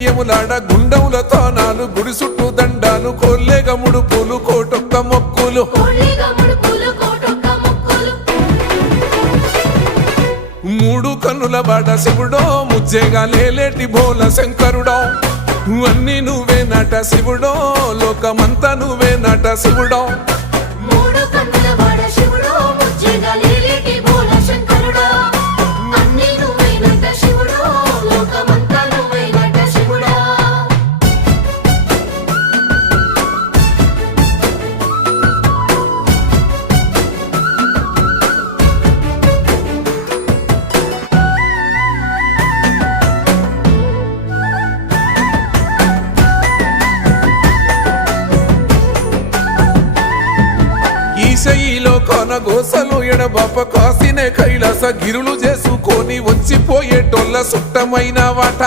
యములాడ గుండముల తానాలు గుడి చుట్టూ దండాలు కోల్లేగ ముడుపులు కోటొక్క మొక్కులు మూడు కన్నుల బాడ శివుడో ముజ్జేగా లేలేటి భోల శంకరుడో అన్ని నువ్వే నట శివుడో లోకమంతా నువ్వే నట శివుడో ఈశయిలో కొన గోసలు ఎడబాప కాసినే కైలాస గిరులు చేసుకొని వచ్చిపోయేటోళ్ళ సుట్టమైన వాట